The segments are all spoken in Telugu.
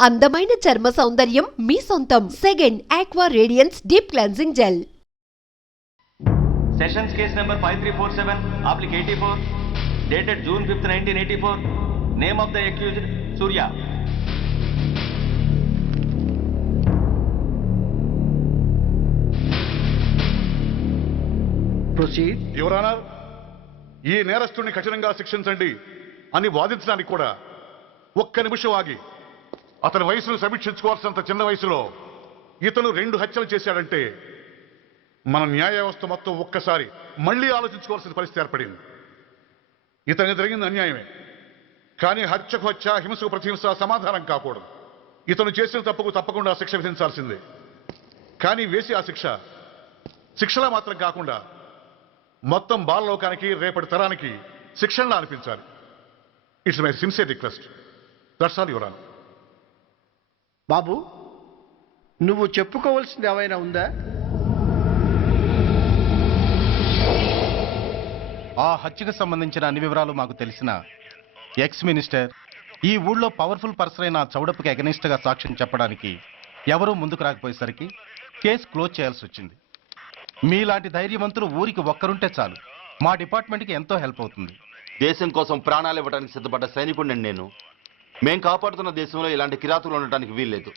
అందమైన చర్మ సౌందర్యం మీ సొంతం second aqua radiance deep cleansing gel Sessions case number 5347, applic 84, dated June 5th, 1984. Name of the accused, Surya. Proceed your honour ఈ నేరస్తుడిని కఠినంగా శిక్షించండి అని వాదించడానికి కూడా ఒక్క నిమిషం ఆగి అతని వయసును సమీక్షించుకోవాల్సినంత చిన్న వయసులో ఇతను రెండు హత్యలు చేశాడంటే మన న్యాయ వ్యవస్థ మొత్తం ఒక్కసారి మళ్ళీ ఆలోచించుకోవాల్సిన పరిస్థితి ఏర్పడింది. ఇతనికి జరిగింది అన్యాయమే. కానీ హత్యకు హత్య హింసకు ప్రతిహింస సమాధానం కాకూడదు. ఇతను చేసిన తప్పుకు తప్పకుండా శిక్ష విధించాల్సిందే. కానీ వేసి ఆ శిక్ష శిక్షలా మాత్రం కాకుండా మొత్తం బాలలోకానికి రేపటి తరానికి శిక్షణలా అనిపించాలి. It's my sincere request. That's all your honour బాబు నువ్వు చెప్పుకోవాల్సింది ఏమైనా ఉందా? ఆ హత్యకు సంబంధించిన అన్ని వివరాలు మాకు తెలిసిన ఎక్స్ మినిస్టర్ ఈ ఊళ్ళో పవర్ఫుల్ పర్సన్ అయిన చౌడప్పకి అగనిస్ట్గా సాక్ష్యం చెప్పడానికి ఎవరూ ముందుకు రాకపోయేసరికి కేసు క్లోజ్ చేయాల్సి వచ్చింది. మీలాంటి ధైర్యవంతులు ఊరికి ఒక్కరుంటే చాలు. మా డిపార్ట్మెంట్కి ఎంతో హెల్ప్ అవుతుంది. దేశం కోసం ప్రాణాలు ఇవ్వడానికి సిద్ధపడ్డ సైనికుడిని నేను మేం కాపాడుతున్న దేశంలో ఇలాంటి కిరాతులు ఉండటానికి వీల్లేదు.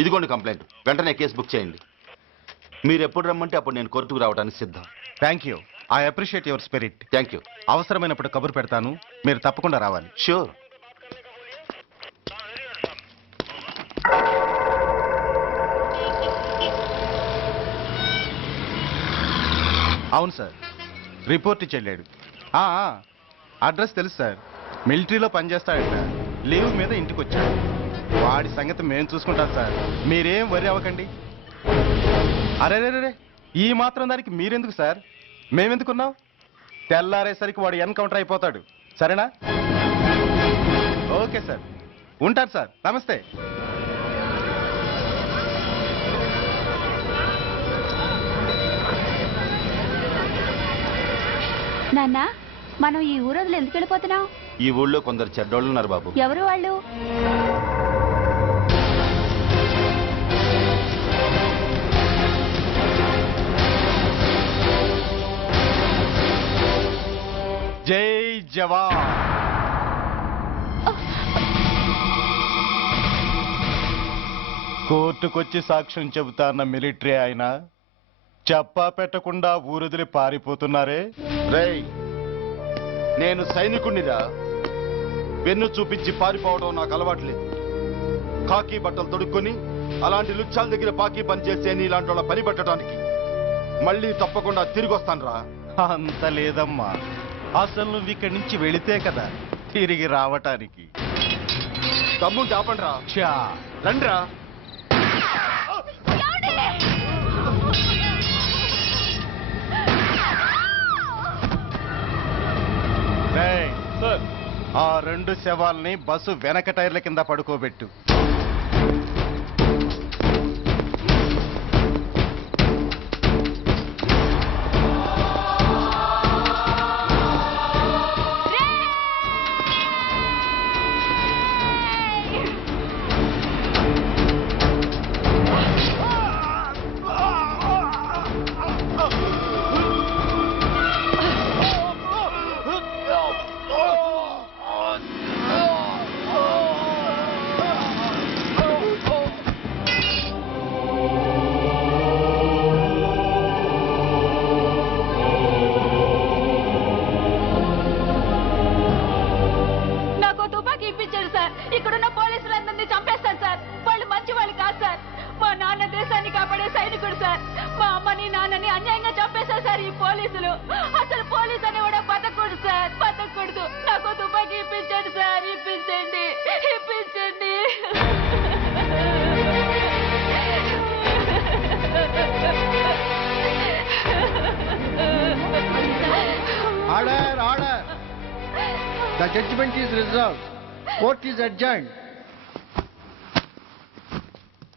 ఇదిగోండి కంప్లైంట్. వెంటనే కేసు బుక్ చేయండి. మీరు ఎప్పుడు రమ్మంటే అప్పుడు నేను కోర్టుకు రావడానికి సిద్ధం. Thank you I appreciate your spirit thank you అవసరమైనప్పుడు కబురు పెడతాను. మీరు తప్పకుండా రావాలి. షూర్ అవును సార్. రిపోర్ట్ ఇచ్చి వెళ్ళాడు అడ్రస్ తెలుసు సార్. మిలిటరీలో పనిచేస్తాడట లీవ్ మీద ఇంటికి వచ్చాడు వాడి సంగతి మేము చూసుకుంటాం సార్. మీరేం వరి అవ్వకండి. అరే రే, ఈ మాత్రం దానికి మీరెందుకు సార్? మేమెందుకున్నాం? తెల్లారేసరికి వాడు ఎన్కౌంటర్ అయిపోతాడు. సరేనా? Okay sir. ఉంటాను సార్. నమస్తే. నానా మనం ఈ ఊరొదిలు ఎందుకు వెళ్ళిపోతున్నాం? ఈ ఊళ్ళో కొందరు చెడ్డోళ్ళు ఉన్నారు బాబు. ఎవరు వాళ్ళు? జై జవాన్. కోర్టుకొచ్చి సాక్ష్యం చెబుతాన్న మిలిటరీ ఆయన చెప్పా పెట్టకుండా ఊరుదిలి పారిపోతున్నారే? రేయ్ నేను సైనికుణ్ణిరా. వెన్ను చూపించి పారిపోవడం నాకు అలవాట్లేదు కాకి బట్టలు తొడుక్కొని అలాంటి లుచ్చాల దగ్గర పాకి పని చేసే ఇలాంటి వాళ్ళ పని పట్టడానికి మళ్ళీ తప్పకుండా తిరిగి వస్తాను రా అంత లేదమ్మా. అసలు నువ్వు ఇక్కడి నుంచి వెళితే కదా తిరిగి రావటానికి. తమ్ముంటే ఆపండి రా చా రండిరా. ఆ రెండు శవాల్ని బస్సు వెనక టైర్ల కింద పడుకోబెట్టు.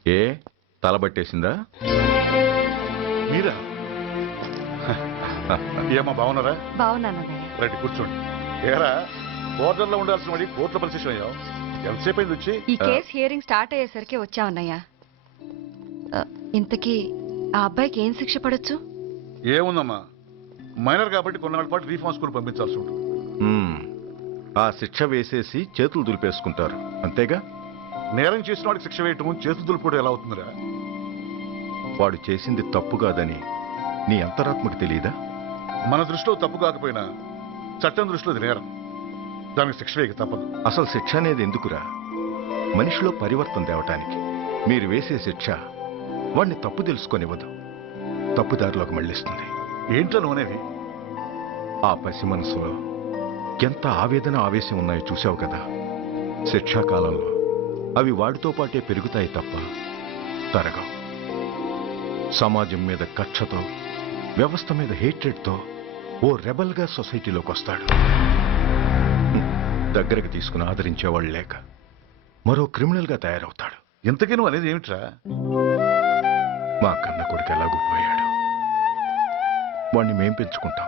ఏ? తలబట్టేసిందా? మీరా? ఏమా బాగున్నారా? బాగున్నాను రండి కూర్చోండి. ఏరా బోర్డర్లో ఉండాల్సిన వాడి కోర్టులో పరిశీలన అయ్యావు. ఎంతసేపు అయింది వచ్చి? ఈ కేసు హియరింగ్ స్టార్ట్ అయ్యేసరికి వచ్చావన్నయ్య ఇంతకీ ఆ అబ్బాయికి ఏం శిక్ష పడొచ్చు? ఏముందమ్మా? మైనర్ కాబట్టి కొన్నాళ్ళ పాటు రీఫార్మ్ స్కూల్ పంపించాల్సి ఉంటుంది. మ్మ్. ఆ శిక్ష వేసేసి చేతులు దులిపేసుకుంటారు. అంతేగా? నేరం చేసిన వాడికి శిక్ష వేయటం చేతులు దులుపుకోవడం ఎలా అవుతుందిరా? వాడు చేసింది తప్పు కాదని నీ అంతరాత్మకు తెలియదా? మన దృష్టిలో తప్పు కాకపోయినా చట్టం దృష్టిలో ఇది నేరం. దానికి శిక్ష వేయక తప్పదు. అసలు శిక్ష అనేది ఎందుకురా? మనిషిలో పరివర్తన తేవటానికి. మీరు వేసే శిక్ష వాడిని తప్పు తెలుసుకొనివ్వదు. తప్పుదారిలోకి మళ్ళిస్తుంది. ఏంటో అనేది ఆ పసి మనసులో ఎంత ఆవేదన ఆవేశం ఉన్నాయో చూసావు కదా? శిక్షాకాలంలో అవి వాడితో పాటే పెరుగుతాయి తప్ప తరగవు. సమాజం మీద కక్షతో వ్యవస్థ మీద హేట్రెడ్తో ఓ రెబల్గా సొసైటీలోకి వస్తాడు. దగ్గరకు తీసుకుని ఆదరించేవాళ్ళు లేక మరో క్రిమినల్గా తయారవుతాడు. ఇంతకీ నువ్వు అనేది ఏమిట్రా? మా కన్న కొడుకు ఎలాగూ పోయాడు. వాణ్ణి మేం పెంచుకుంటాం.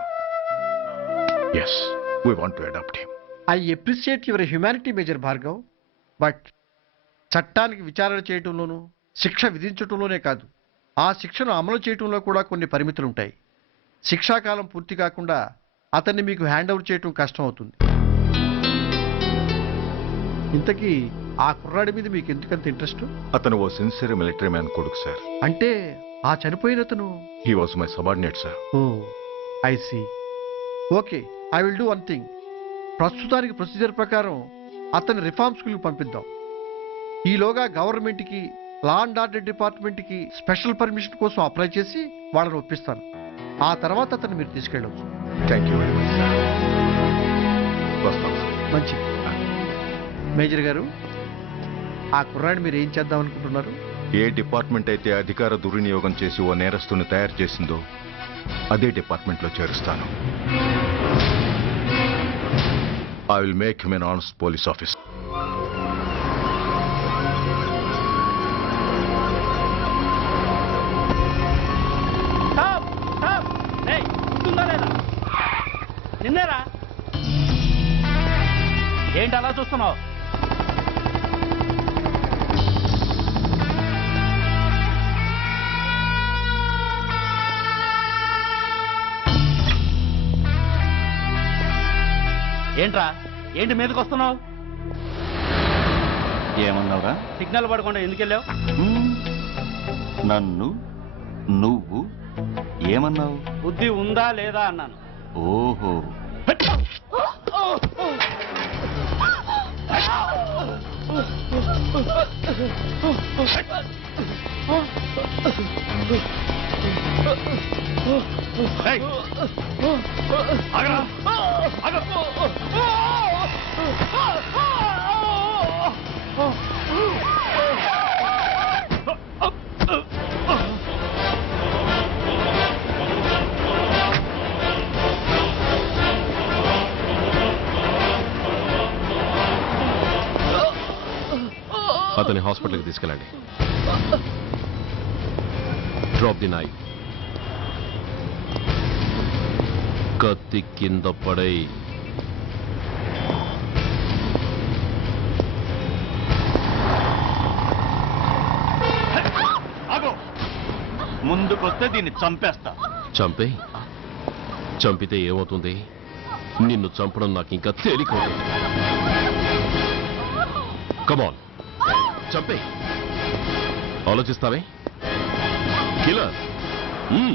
Yes we want to adopt him I appreciate your humanity major Bhargav but చట్టానికి విచారణ చేయటంలోనూ శిక్ష విధించటంలోనే కాదు. ఆ శిక్షను అమలు చేయటంలో కూడా కొన్ని పరిమితులు ఉంటాయి శిక్షాకాలం పూర్తి కాకుండా అతన్ని మీకు హ్యాండ్ ఓవర్ చేయటం కష్టం అవుతుంది. ఇంతకీ ఆ కుర్రాడి మీద మీకు ఎందుకంత ఇంట్రెస్ట్? అతను ఓ సిన్సియర్ మిలిటరీ మ్యాన్ కొడుకు సార్ అంటే ఆ చనిపోయిన అతను? He was my subordinate sir oh I see okay I will do one thing ప్రస్తుతానికి ప్రొసీజర్ ప్రకారం అతన్ని రిఫార్మ్ స్కూల్కి పంపిద్దాం. ఈలోగా గవర్నమెంట్కి లా అండ్ ఆర్డర్ డిపార్ట్మెంట్కి స్పెషల్ పర్మిషన్ కోసం అప్లై చేసి వాళ్ళని ఒప్పిస్తాను. ఆ తర్వాత అతన్ని మీరు తీసుకెళ్ళవచ్చు థ్యాంక్ యూ మచ్ మేజర్ గారు ఆ కుర్రాడిని మీరు ఏం చేద్దాం అనుకుంటున్నారు? ఏ డిపార్ట్మెంట్ అయితే అధికార దుర్వినియోగం చేసి ఓ నేరస్తుని తయారు చేసిందో అదే డిపార్ట్మెంట్లో చేరుస్తాను. I will make him an honest police officer నిన్నేరా? ఏంటి అలా చూస్తున్నావు? ఏంట్రా? ఏంటి మీదకి వస్తున్నావు? ఏమన్నావురా? సిగ్నల్ పడకుండా ఎందుకు వెళ్ళావు? నన్ను నువ్వు ఏమన్నావు? బుద్ధి ఉందా లేదా అన్నాను. ఓహో. అతని హాస్పిటల్కి తీసుకెళ్ళండి. డ్రాప్ ది నైఫ్ కత్తి కింద పడై ముందుకొస్తే దీన్ని చంపేస్తా చంపే చంపితే ఏమవుతుంది నిన్ను చంపడం నాకు ఇంకా తేలికవుతుంది కమాన్ చంపే ఆలోచిస్తావే కిలర్ మ్మ్. Hmm.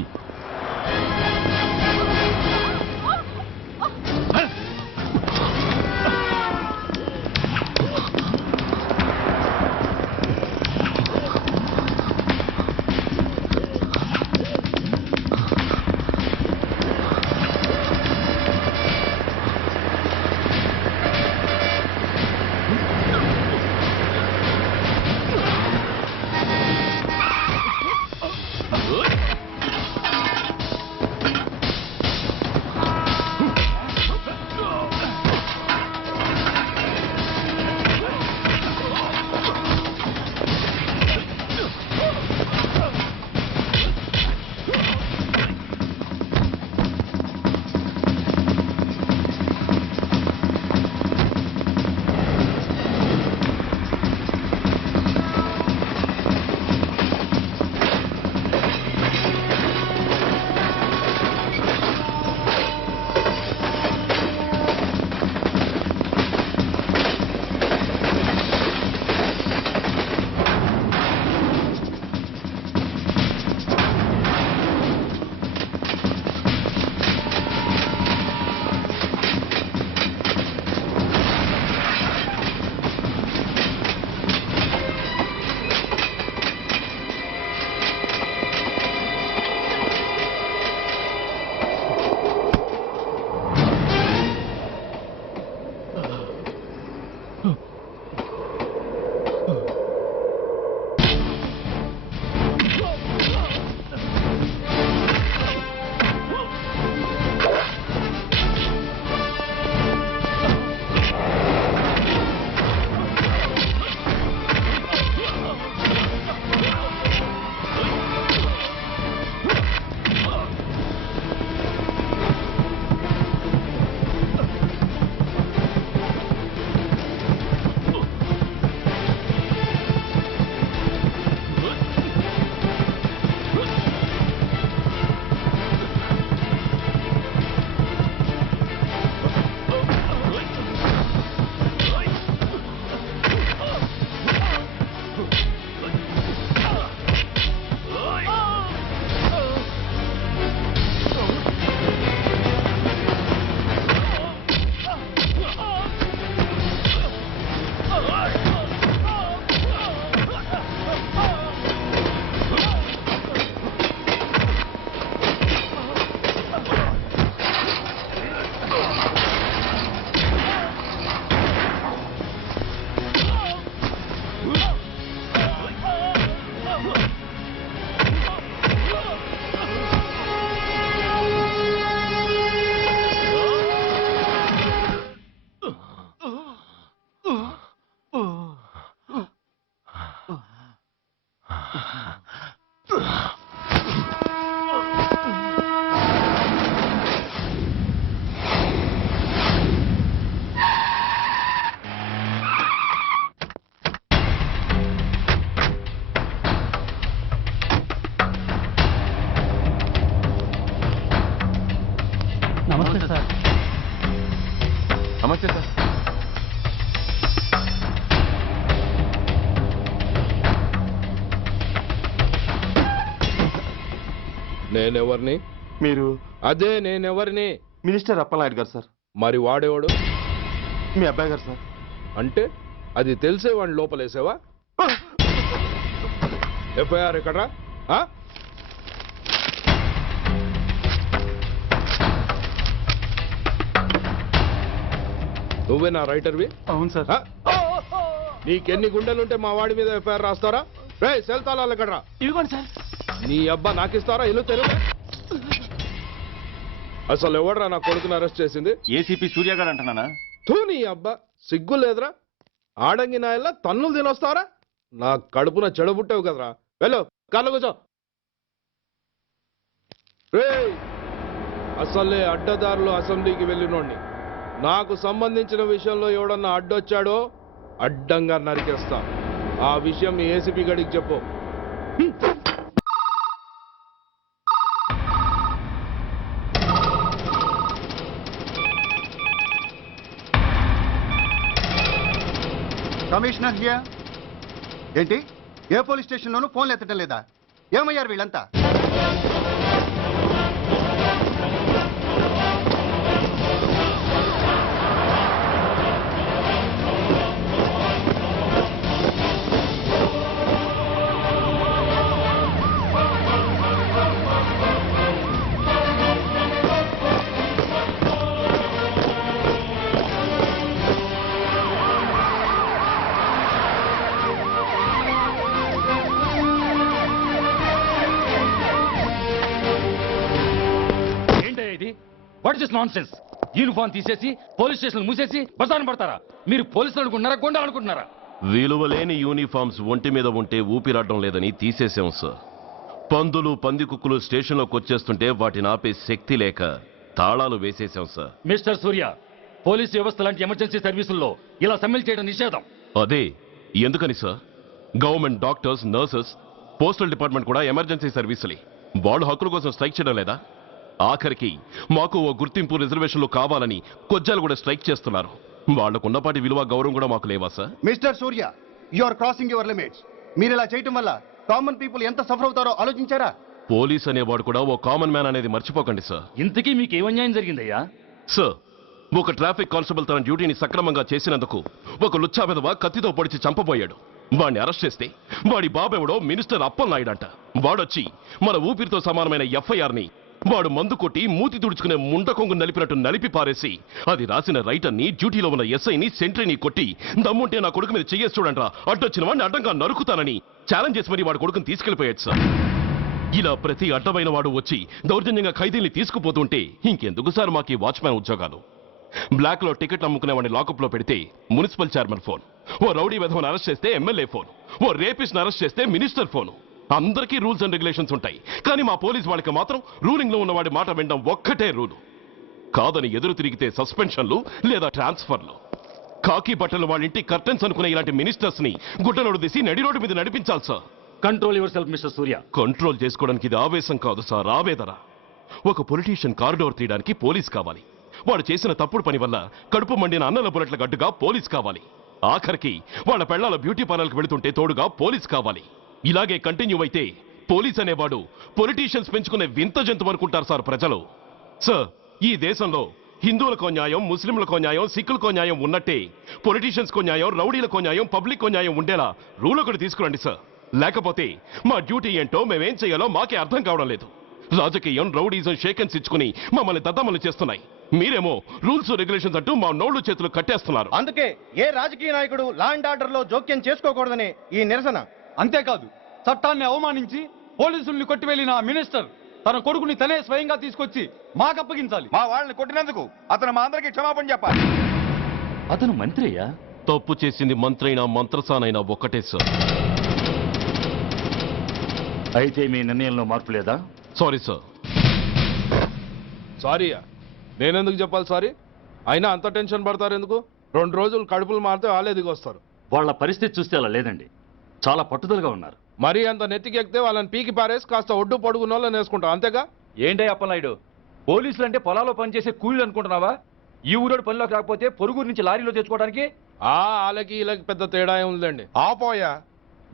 నేనెవరిని? మీరు అదే నేనెవరిని? మినిస్టర్ అప్పలనాయుడు గారు సార్. మరి వాడేవాడు? మీ అబ్బాయి గారు సార్. అంటే అది తెలిసే వాడిని లోపలేసావా? ఎఫ్ఐఆర్ ఎక్కడ్రా? ఆ? నువ్వే నా రైటర్వి? అవును సార్? నీకెన్ని గుండెలుంటే మా వాడి మీద ఎఫ్ఐఆర్ రాస్తారా? రే సెల్ తాళాలు ఎక్కడ్రా? ఇదిగోండి సార్. నీ అబ్బా నాకిస్తారా ఇల్లు తెరువు. అసలు ఎవడ్రా నా కొడుకుని అరెస్ట్ చేసింది? ఏసీపీ సూర్య గారు అంటున్నానా? తూ నీ అబ్బా సిగ్గు లేదురా. ఆడంగి నాయల్లా తన్నులు తినొస్తారా నా కడుపున చెడబుట్టావు కదరా. వెళ్ళు కార్లో కూర్చో. రేయ్ అసలే అడ్డదారులు అసెంబ్లీకి వెళ్ళినోడిని నాకు సంబంధించిన విషయంలో ఎవడన్నా అడ్డొచ్చాడో అడ్డంగా నరికేస్తా. ఆ విషయం ఏసీపీ గడికి చెప్పు. కమిషనర్ హియా ఏంటి? ఏ పోలీస్ స్టేషన్లోనూ ఫోన్లు ఎత్తడం లేదా? ఏమయ్యారు వీళ్ళంతా? నాన్ సెన్స్ యూనిఫామ్ తీసేసి పోలీస్ స్టేషన్ మూసేసి బసాన పడతారా? మీరు పోలీసులు అనుకుంటున్నారా గుండా అనుకుంటున్నారా? విలువలేని యూనిఫామ్స్ ఒంటి మీద ఉంటే ఊపిరాడడం లేదని తీసేసాం సార్ పందులు పందికుక్కులు స్టేషన్లోకి వచ్చేస్తుంటే వాటిని ఆపే శక్తి లేక తాళాలు వేసేసాం సార్ మిస్టర్ సూర్య పోలీస్ వ్యవస్థ లాంటి ఎమర్జెన్సీ సర్వీసుల్లో ఇలా సమ్మెలు చేయడం నిషేధం. అదే ఎందుకని sir government doctors nurses postal department కూడా ఎమర్జెన్సీ సర్వీసులే. వాళ్ళు హక్కుల కోసం స్ట్రైక్ చేయడం లేదా? ఆఖరికి మాకు ఓ గుర్తింపు రిజర్వేషన్లు కావాలని కొజ్జాలు కూడా స్ట్రైక్ చేస్తున్నారు. వాళ్ళకున్నపాటి విలువ గౌరవం కూడా మాకు లేవా sir? Mister Surya you are crossing your limits. మీరు ఇలా చేయటం వల్ల కామన్ పీపుల్ ఎంత సఫర్ అవుతారో ఆలోచించారా? పోలీస్ అనేవాడు కూడా ఓ కామన్ మ్యాన్ అనేది మర్చిపోకండి సార్. ఇంతకీ మీకు ఏం అన్యాయం జరిగిందయ్యా? సార్ ఒక ట్రాఫిక్ కానిస్టేబుల్ తన డ్యూటీని సక్రమంగా చేసినందుకు ఒక లుచ్చా విధవ కత్తితో పొడిచి చంపబోయాడు. వాడిని అరెస్ట్ చేస్తే వాడి బాబెవడో మినిస్టర్ అప్పలనాయుడంట వాడొచ్చి మన ఊపిరితో సమానమైన ఎఫ్ఐఆర్ని వాడు మందు కొట్టి మూతి తుడుచుకునే ముండకొంగు నలిపినట్టు నలిపి పారేసి అది రాసిన రైటర్ని డ్యూటీలో ఉన్న ఎస్ఐని సెంట్రీని కొట్టి దమ్ముంటే నా కొడుకు మీద చెయ్యేసి చూడంట్రా అడ్డొచ్చిన వాడిని అడ్డంగా నరుకుతానని ఛాలెంజ్ చేసి మరి వాడి కొడుకుని తీసుకెళ్ళిపోయాడు సార్. ఇలా ప్రతి అడ్డమైన వాడు వచ్చి దౌర్జన్యంగా ఖైదీల్ని తీసుకుపోతుంటే ఇంకెందుకు సార్ మాకు ఈ వాచ్మ్యాన్ ఉద్యోగాలు? బ్లాక్లో టికెట్ అమ్ముకునే వాడిని లాకప్లో పెడితే మున్సిపల్ చైర్మన్ ఫోన్ ఓ రౌడీ విధవను అరెస్ట్ చేస్తే ఎమ్మెల్యే ఫోన్ ఓ రేపిస్ట్ని అరెస్ట్ చేస్తే మినిస్టర్ ఫోను. అందరికీ రూల్స్ అండ్ రెగ్యులేషన్స్ ఉంటాయి. కానీ మా పోలీస్ వాళ్ళకి మాత్రం రూలింగ్లో ఉన్న వాడి మాట వినడం ఒక్కటే రూలు. కాదని ఎదురు తిరిగితే సస్పెన్షన్లు లేదా ట్రాన్స్ఫర్లు. కాకి బట్టలు వాళ్ళ ఇంటి కర్టెన్స్ అనుకునే ఇలాంటి మినిస్టర్స్ని గుడ్డలోడు తీసి నడి రోడ్డు మీద నడిపించాలి sir. Control yourself mister Surya control చేసుకోవడానికి ఇది ఆవేశం కాదు సార్ ఆవేదన. ఒక పొలిటీషియన్ కారిడోర్ తీయడానికి పోలీస్ కావాలి. వాడు చేసిన తప్పుడు పని వల్ల కడుపు మండిన అన్నల బుల్లెట్ల గడ్డుగా పోలీస్ కావాలి. ఆఖరికి వాళ్ళ పెళ్ళాల బ్యూటీ పార్లర్కి వెళుతుంటే తోడుగా పోలీస్ కావాలి. ఇలాగే కంటిన్యూ అయితే పోలీస్ అనేవాడు పొలిటీషియన్స్ పెంచుకునే వింత జంతువు అనుకుంటారు సార్ ప్రజలు. సార్ ఈ దేశంలో హిందువులకో న్యాయం ముస్లింలకో న్యాయం సిక్కులకో న్యాయం ఉన్నట్టే పొలిటీషియన్స్కో న్యాయం రౌడీలకో న్యాయం పబ్లిక్కో న్యాయం ఉండేలా రూల్ ఒకటి తీసుకురండి సార్. లేకపోతే మా డ్యూటీ ఏంటో మేమేం చేయాలో మాకే అర్థం కావడం లేదు. రాజకీయం రౌడీజం షేకెన్స్ ఇచ్చుకుని మమ్మల్ని దద్దమలు చేస్తున్నాయి. మీరేమో రూల్స్ రెగ్యులేషన్స్ అంటూ మా నోళ్ళు చేతులు కట్టేస్తున్నారు. అందుకే ఏ రాజకీయ నాయకుడు లా అండ్ ఆర్డర్లో జోక్యం చేసుకోకూడదని ఈ నిరసన. అంతేకాదు చట్టాన్ని అవమానించి పోలీసుల్ని కొట్టివెళ్ళిన ఆ మినిస్టర్ తన కొడుకుని తనే స్వయంగా తీసుకొచ్చి మాకు అప్పగించాలి మా వాళ్ళని కొట్టినందుకు అతను మా అందరికి క్షమాపణ చెప్పాలి. అతను మంత్రి అయ్యా తప్పు చేసింది మంత్రైనా మంత్రసానైనా ఒక్కటే సార్. అయితే మీ నిర్ణయంలో మార్పు లేదా? Sorry sir. సారీయా నేనెందుకు చెప్పాలి సారీ? అయినా అంత టెన్షన్ పడతారు ఎందుకు? రెండు రోజులు కడుపులు మారితే వాళ్ళే దిగొస్తారు వాళ్ళ పరిస్థితి చూస్తే అలా లేదండి. చాలా పట్టుదలగా ఉన్నారు. మరీ అంత నెత్తికెక్కితే వాళ్ళని పీకి పారేసి కాస్త ఒడ్డు పొడుగున్న వాళ్ళని వేసుకుంటాం. అంతేగా? ఏంటి అప్పలనాయుడు? పోలీసులు అంటే పొలాల్లో పనిచేసే కూలీలు అనుకుంటున్నావా? ఈ ఊరోడు పనిలోకి రాకపోతే పొరుగురు నుంచి లారీలో తెచ్చుకోవడానికి? ఆ వాళ్ళకి వీళ్ళకి పెద్ద తేడా ఉందండి ఆపోయా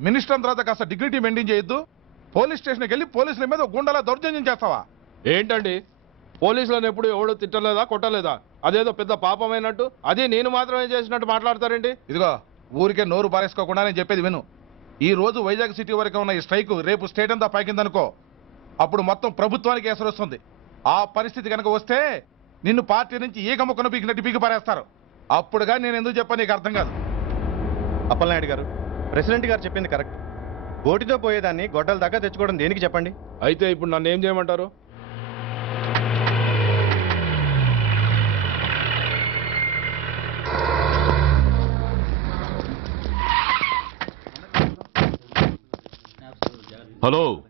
మినిస్టర్ తర్వాత కాస్త డిగ్నిటీ మెయింటైన్ చేయొద్దు. పోలీస్ స్టేషన్కి వెళ్ళి పోలీసుల మీద గుండెలా దౌర్జన్యం చేస్తావా? ఏంటండి? పోలీసులను ఎప్పుడు ఎవడో తిట్టలేదా కొట్టలేదా? అదేదో పెద్ద పాపమైనట్టు అదే నేను మాత్రమే చేసినట్టు మాట్లాడతారేంటి? ఇదిగో ఊరికే నోరు పారేసుకోకుండా నేను చెప్పేది విను. ఈ రోజు వైజాగ్ సిటీ వరకు ఉన్న ఈ స్ట్రైక్ రేపు స్టేట్ అంతా పైకిందనుకో. అప్పుడు మొత్తం ప్రభుత్వానికి వస్తుంది. ఆ పరిస్థితి కనుక వస్తే నిన్ను పార్టీ నుంచి ఈగ ముక్కను పీకినట్టు పీకి పారేస్తారు. అప్పుడుగా నేను ఎందుకు చెప్పాను నీకు అర్థం కాదు. అప్పలనాయుడు గారు ప్రెసిడెంట్ గారు చెప్పింది కరెక్ట్. గోటితో పోయేదాన్ని గొడ్డల దాకా తెచ్చుకోవడం దేనికి చెప్పండి? అయితే ఇప్పుడు నన్ను ఏం చేయమంటారు? హలో.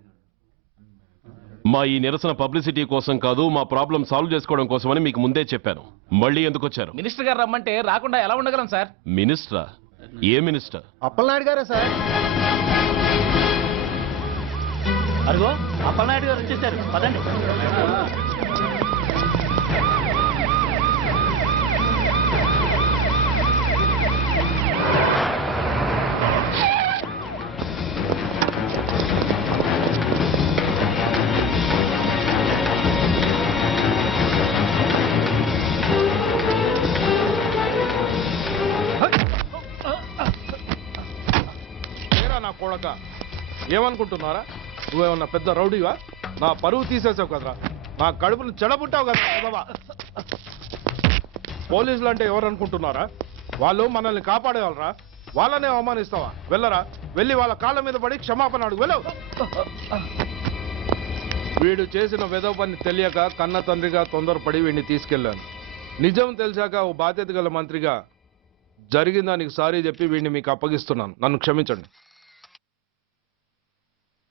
మా ఈ నిరసన పబ్లిసిటీ కోసం కాదు మా ప్రాబ్లం సాల్వ్ చేసుకోవడం కోసమని మీకు ముందే చెప్పాను. మళ్ళీ ఎందుకు వచ్చారు? మినిస్టర్ గారు రమ్మంటే రాకుండా ఎలా ఉండగలం సార్? మినిస్టరా? ఏ మినిస్టర్? అప్పలనాయుడు గారే సార్. అదిగో అప్పలనాయుడు గారు వచ్చేసారు. పదండి. ఏమనుకుంటున్నారా? నువ్వేమన్నా పెద్ద రౌడీవా? నా పరువు తీసేసావు కదరా. నా కడుపును చెడబుట్టావు కదా బాబా. పోలీసులు అంటే ఎవరు అనుకుంటున్నారా వాళ్ళు మనల్ని కాపాడేవాళ్ళరా? వాళ్ళనే అవమానిస్తావా? వెళ్ళరా. వెళ్ళి వాళ్ళ కాళ్ళ మీద పడి క్షమాపణ అడుగు. వెళ్ళవు. వీడు చేసిన వెదవ పని తెలియక కన్న తండ్రిగా తొందరపడి వీడిని తీసుకెళ్ళాను. నిజం తెలిసాక ఓ బాధ్యత గల మంత్రిగా జరిగిన దానికి సారీ చెప్పి వీడిని మీకు అప్పగిస్తున్నాను. నన్ను క్షమించండి.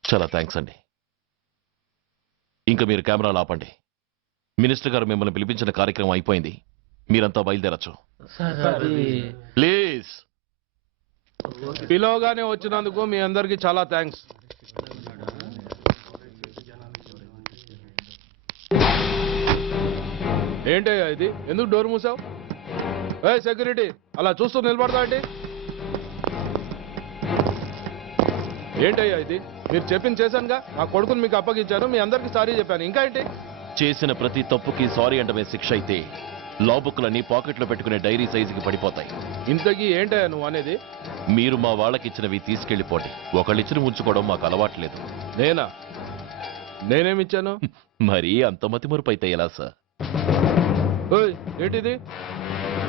చాలా థ్యాంక్స్ అండి. ఇంకా మీరు కెమెరాలు ఆపండి. మినిస్టర్ గారు మిమ్మల్ని పిలిపించిన కార్యక్రమం అయిపోయింది. మీరంతా బయలుదేరచ్చు. ప్లీజ్. పిలవగానే వచ్చినందుకు మీ అందరికీ చాలా థ్యాంక్స్ ఏంటయ్యా ఇది? ఎందుకు డోర్ మూసావు? ఏ సెక్యూరిటీ అలా చూస్తూ నిలబడతా ఏంటి ఏంటయ్యా ఇది? మీరు చెప్పింది చేశానుగా. నా కొడుకుని మీకు అప్పగించాను. మీ అందరికీ సారీ చెప్పాను. ఇంకా ఏంటి? చేసిన ప్రతి తప్పుకి సారీ అంటమే శిక్ష అయితే లా బుక్లన్నీ పాకెట్లో పెట్టుకునే డైరీ సైజుకి పడిపోతాయి. ఇంతకీ ఏంటయ్యా నువ్వు అనేది? మీరు మా వాళ్ళకిచ్చినవి తీసుకెళ్ళిపోండి ఒకళ్ళిచ్చిన ఉంచుకోవడం మాకు అలవాట్లేదు నేనా? నేనేమిచ్చాను మరి అంత మతిమరుపు అయితే ఎలా సార్? ఓయ్ ఏంటిది?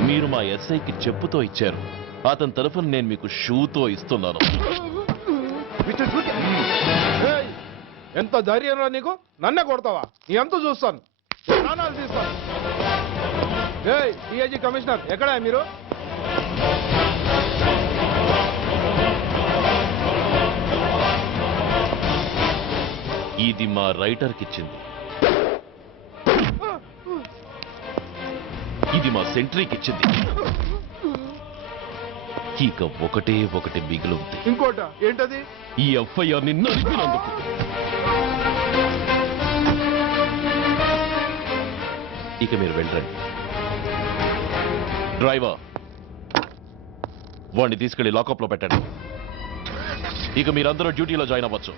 మీరు మా ఎస్ఐకి చెప్పుతో ఇచ్చారు. అతని తరఫున నేను మీకు షూతో ఇస్తున్నాను. ఏయ్, ఎంత ధైర్యం రా నీకు? నన్నే కొడతావా? నీ ఎంత చూస్తాను. ప్రాణాలు తీస్తాను. ఏయ్ డిఐజీ కమిషనర్ ఎక్కడా మీరు? ఇది మా రైటర్కి ఇచ్చింది. ఇది మా సెంట్రీకి ఇచ్చింది. ఇక ఒకటే ఒకటి మిగిలింది ఇంకోట ఏంటది? ఈ ఎఫ్ఐఆర్ని నలిపినందుకు ఇక మీరు వెళ్ళండి డ్రైవర్ వాడిని తీసుకెళ్ళి లాకప్లో పెట్టండి. ఇక మీరందరూ డ్యూటీలో జాయిన్ అవ్వచ్చు.